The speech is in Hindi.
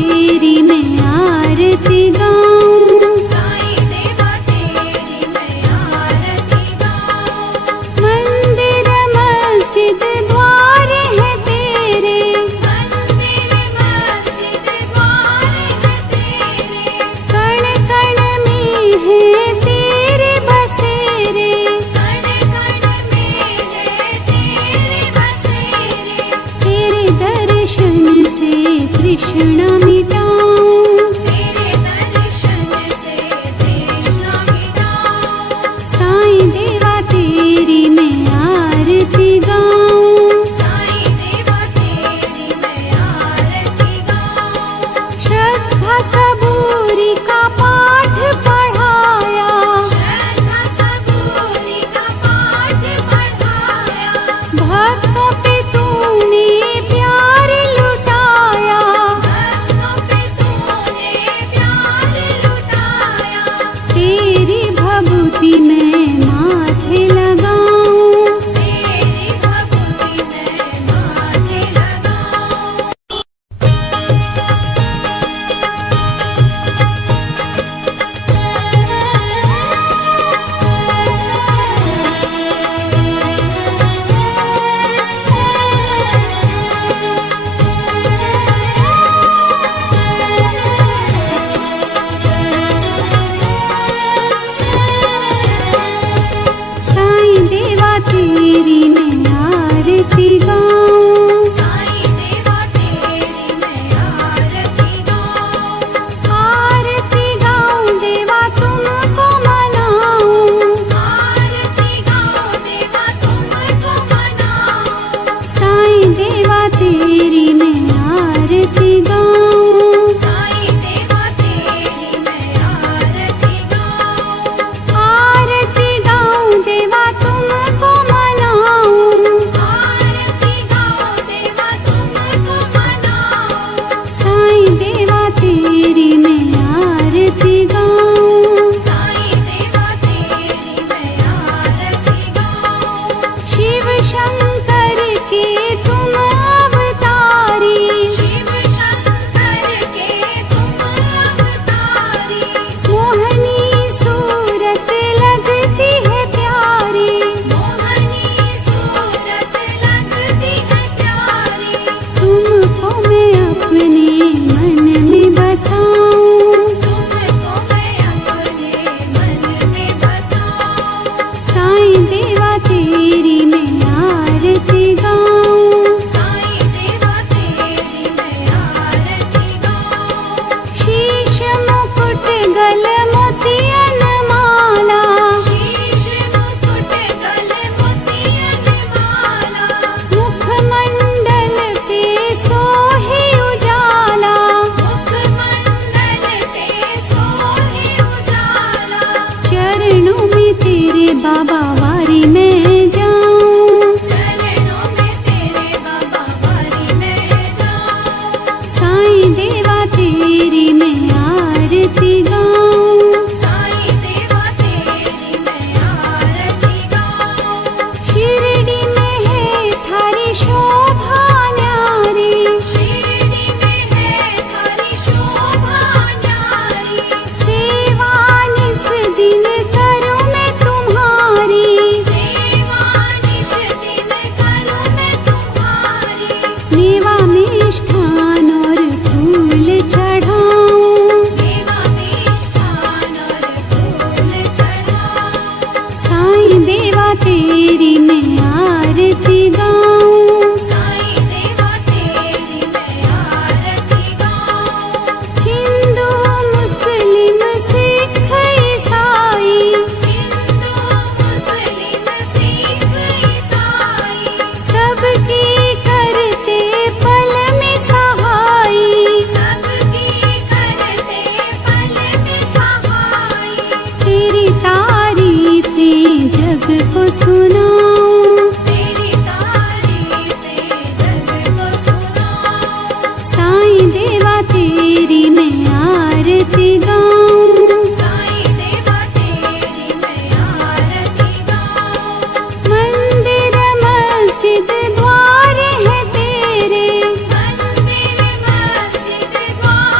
तेरी मैं आरती गाऊं, साईं देवा तेरी मैं आरती गाऊं। मंदिर मस्जिद द्वार है तेरे, मंदिर मस्जिद द्वार है तेरे, कण कण में है तेरे बसेरे, कण कण में है तेरे बसेरे। तेरे दर्शन से तृष्णा मिटाऊं, तेरे दर्शन से तृष्णा मिटाऊं। साईं देवा तेरी मैं आरती गाऊं, साईं देवा तेरी मैं आरती गाऊं। श्रद्धा सबूरी का पाठ पढ़ाया, श्रद्धा सबूरी का पाठ पढ़ाया, भक्तों पे तूने प्यार लुटाया, भक्तों पे तूने प्यार लुटाया। तेरी भभूति मैं माथे लगाऊं, तेरी भक्ति मैं माथे लगाऊं। साईं देवा तेरी मैं आरती गाऊं, साईं देवा तेरी मैं आरती गाऊं। आरती गाऊं देवा तुमको मनाऊं, आरती गाऊं देवा तुमको मनाऊं। साईं देवा तेरी मैं आरती गाऊं, साईं देवा तेरी मैं आरती गाऊं। आरती गाऊं देवा तुमको मनाऊं, आरती गाऊं देवा तुमको मनाऊं। साईं देवा तेरी मैं आरती गाऊं, साईं देवा तेरी मैं आरती गाऊं। शिव शंकर के तुम अवतारी, शिव शंकर के तुम अवतारी, मोहनी सूरत लगती है प्यारी, मोहनी सूरत लगती है प्यारी। तुमको मैं अपने मन में बसाऊं, तुमको मैं अपने मन में बसाऊं। साईं देवा तेरी मैं आरती गाऊं, साईं देवा तेरी मैं आरती गाऊं। शीश मुकुट गल मोतियन माला, शीश मुकुट गल मोतियन माला, मुखमंडल पे सोहे उजाला, मुखमंडल पे सोहे उजाला। चरणों में तेरे बाबा वारी में जाऊं, चरणों में तेरे बाबा वारी में जाऊं। साईं देवा तेरी मैं आरती गाऊं, साईं देवा तेरी मैं आरती गाऊं। शिरडी में है थारी शोभा न्यारी, शिरडी में है थारी शोभा न्यारी, सेवा निस दिन करूं मैं तुम्हारी, सेवा निश दिन करूं मैं तुम्हारी। मेवा मिष्ठान और फूल चढ़ाऊं, देवा मिष्ठान और फूल चढ़ाऊं। साईं देवा तेरी मैं आरती गाऊं, साईं देवा तेरी मैं आरती गाऊं। हिंदू मुस्लिम सिख ईसाई, हिंदू मुस्लिम सिख ईसाई, सबकी करते पल में सहाई, सबकी करते पल में सहाई। तेरी तारीफें जग को सुनाऊं, तेरी तारीफें जग को सुनाऊं। साईं देवा तेरी मैं आरती गाऊं, साईं देवा तेरी मैं आरती गाऊं। मंदिर मस्जिद द्वार है तेरे, मंदिर मस्जिद द्वार